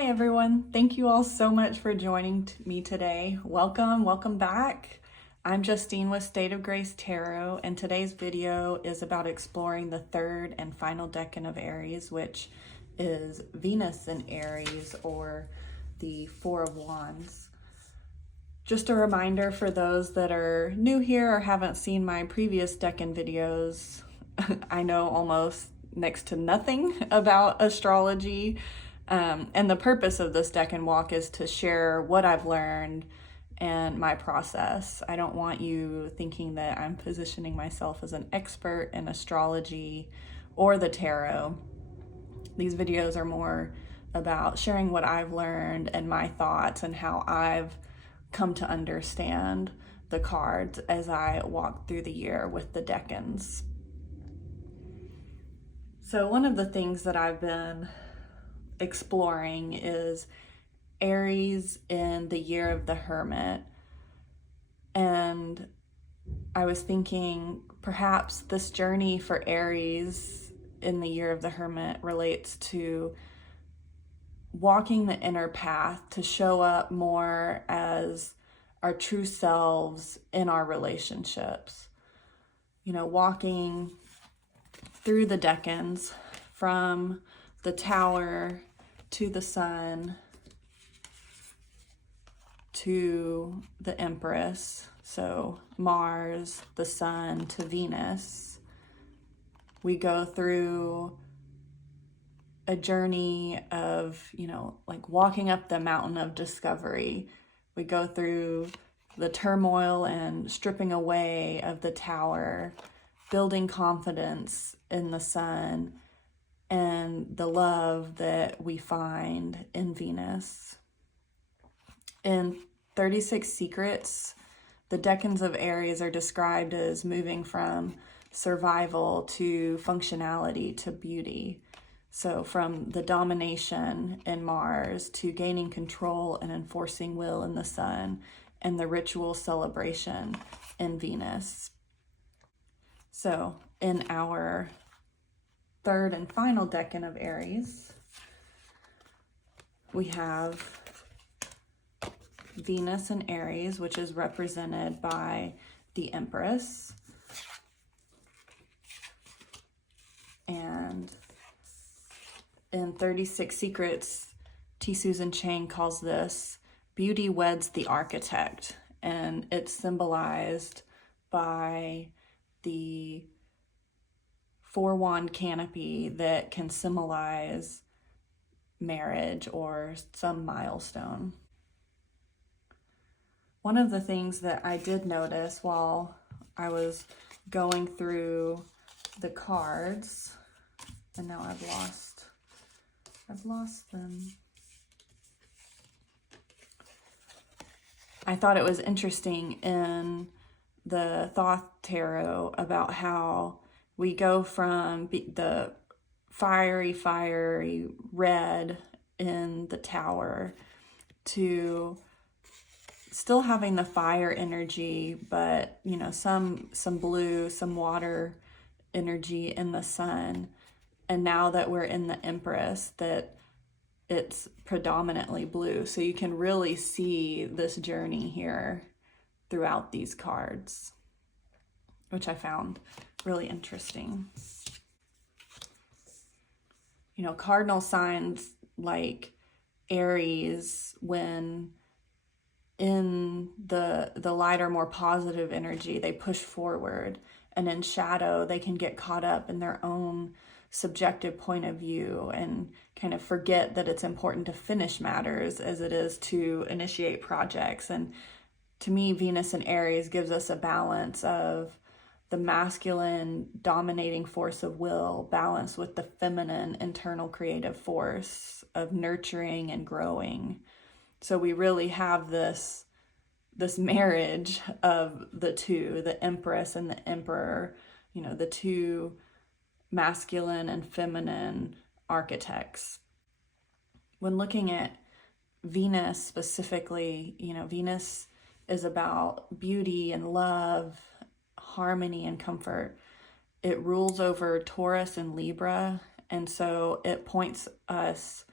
Hi everyone, thank you all so much for joining me today. Welcome back. I'm Justine with State of Grace Tarot, and today's video is about exploring the third and final decan of Aries, which is Venus in Aries, or the Four of Wands. Just a reminder for those that are new here or haven't seen my previous decan videos, I know almost next to nothing about astrology. And the purpose of this Decan Walk is to share what I've learned and my process. I don't want you thinking that I'm positioning myself as an expert in astrology or the tarot. These videos are more about sharing what I've learned and my thoughts and how I've come to understand the cards as I walk through the year with the decans. So one of the things that I've been exploring is Aries in the year of the Hermit, and I was thinking perhaps this journey for Aries in the year of the Hermit relates to walking the inner path to show up more as our true selves in our relationships. You know, walking through the decans from the Tower to the Sun to the Empress, so Mars, the Sun to Venus. We go through a journey of, like walking up the mountain of discovery. We go through the turmoil and stripping away of the Tower, building confidence in the Sun, and the love that we find in Venus. In 36 Secrets, the decans of Aries are described as moving from survival to functionality to beauty. So from the domination in Mars to gaining control and enforcing will in the Sun, and the ritual celebration in Venus. So in our third and final decan of Aries, we have Venus in Aries, which is represented by the Empress. And in 36 Secrets, T. Susan Chang calls this beauty weds the architect, and it's symbolized by the four-wand canopy that can symbolize marriage or some milestone. One of the things that I did notice while I was going through the cards, and now I've lost them. I thought it was interesting in the Thoth Tarot about how we go from the fiery red in the Tower to still having the fire energy, but some blue, some water energy in the Sun. And now that we're in the Empress, that it's predominantly blue. So you can really see this journey here throughout these cards, which I found really interesting. Cardinal signs like Aries, when in the lighter, more positive energy, they push forward, and in shadow, they can get caught up in their own subjective point of view and kind of forget that it's important to finish matters as it is to initiate projects. And to me, Venus in Aries gives us a balance of the masculine dominating force of will balanced with the feminine internal creative force of nurturing and growing. So we really have this marriage of the two, the Empress and the Emperor, the two masculine and feminine archetypes. When looking at Venus specifically, Venus is about beauty and love, harmony and comfort. It rules over Taurus and Libra, and so it points us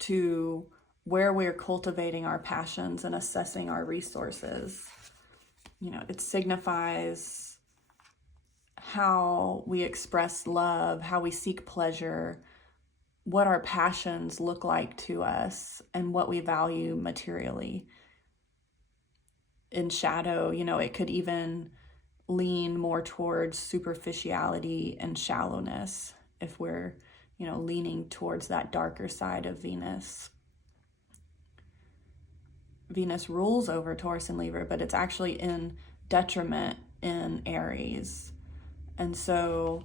to where we're cultivating our passions and assessing our resources. It signifies how we express love, how we seek pleasure, what our passions look like to us, and what we value materially. In shadow, it could even lean more towards superficiality and shallowness if we're, leaning towards that darker side of Venus. Venus rules over Taurus and Libra, but it's actually in detriment in Aries. And so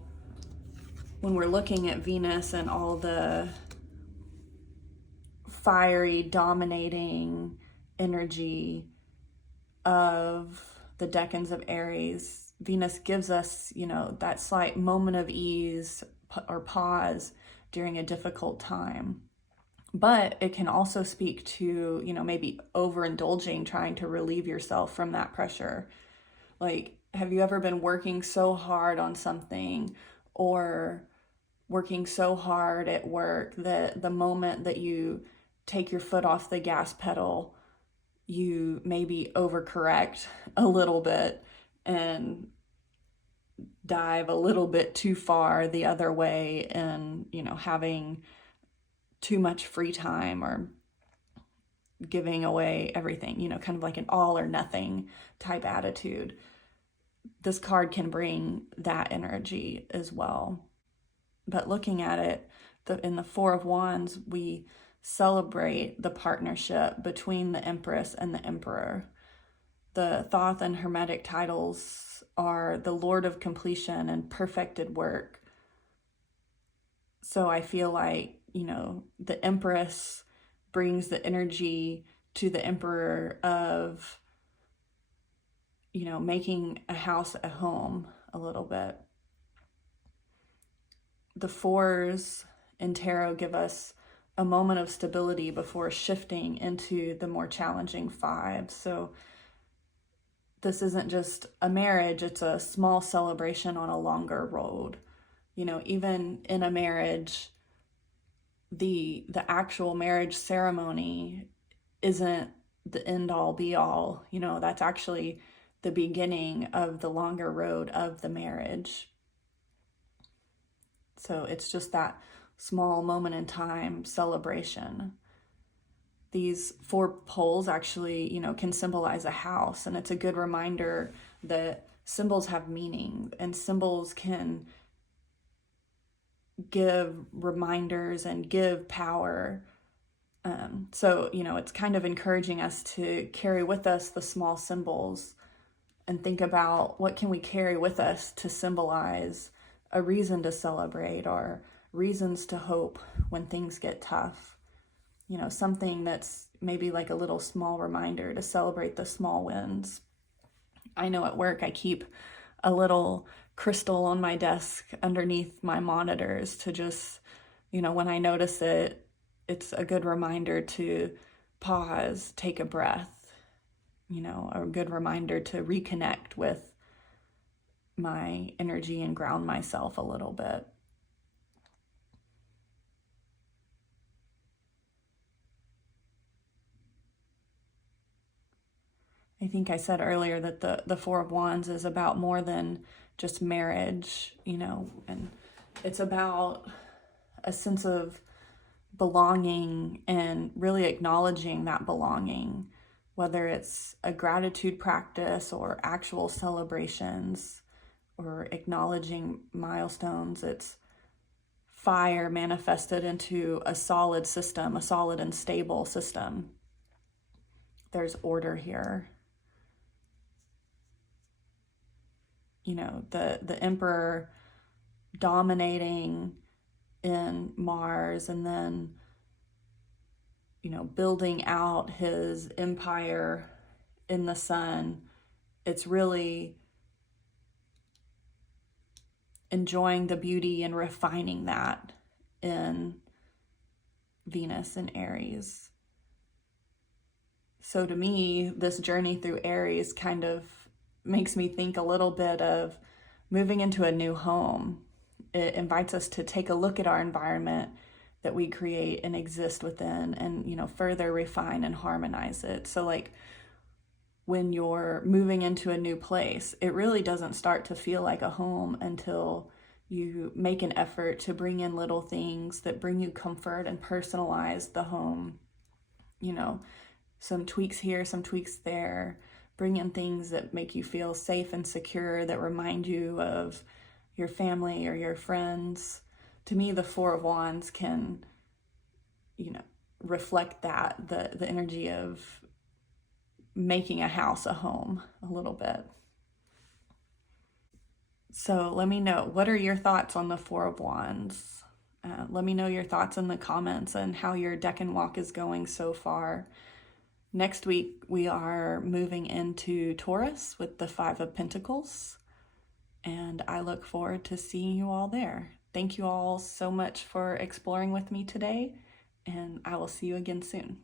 when we're looking at Venus and all the fiery, dominating energy of the decans of Aries, Venus gives us, that slight moment of ease or pause during a difficult time. But it can also speak to, maybe overindulging, trying to relieve yourself from that pressure. Like, have you ever been working so hard on something or working so hard at work that the moment that you take your foot off the gas pedal, you maybe overcorrect a little bit and dive a little bit too far the other way and, having too much free time or giving away everything, kind of like an all or nothing type attitude. This card can bring that energy as well. But looking at it, in the Four of Wands, we celebrate the partnership between the Empress and the Emperor. The Thoth and Hermetic titles are the Lord of Completion and Perfected Work. So I feel like, the Empress brings the energy to the Emperor of, making a house a home a little bit. The fours in tarot give us a moment of stability before shifting into the more challenging fives. So this isn't just a marriage, it's a small celebration on a longer road. Even in a marriage, the actual marriage ceremony isn't the end all be all. That's actually the beginning of the longer road of the marriage. So it's just that small moment in time celebration. These four poles actually, can symbolize a house, and it's a good reminder that symbols have meaning and symbols can give reminders and give power. So, it's kind of encouraging us to carry with us the small symbols and think about what can we carry with us to symbolize a reason to celebrate or reasons to hope when things get tough. Something that's maybe like a little small reminder to celebrate the small wins. I know at work I keep a little crystal on my desk underneath my monitors to just, when I notice it, it's a good reminder to pause, take a breath, a good reminder to reconnect with my energy and ground myself a little bit. I think I said earlier that the Four of Wands is about more than just marriage, and it's about a sense of belonging and really acknowledging that belonging, whether it's a gratitude practice or actual celebrations or acknowledging milestones. It's fire manifested into a solid system, a solid and stable system. There's order here. The Emperor dominating in Mars and then, building out his empire in the Sun. It's really enjoying the beauty and refining that in Venus and Aries. So to me, this journey through Aries kind of makes me think a little bit of moving into a new home. It invites us to take a look at our environment that we create and exist within, and, you know, further refine and harmonize it. So like when you're moving into a new place, it really doesn't start to feel like a home until you make an effort to bring in little things that bring you comfort and personalize the home. You know, some tweaks here, some tweaks there. Bring in things that make you feel safe and secure, that remind you of your family or your friends. To me, the Four of Wands can, you know, reflect that, the energy of making a house a home a little bit. So let me know, what are your thoughts on the Four of Wands? Let me know your thoughts in the comments and how your Decan Walk is going so far. Next week, we are moving into Taurus with the Five of Pentacles, and I look forward to seeing you all there. Thank you all so much for exploring with me today, and I will see you again soon.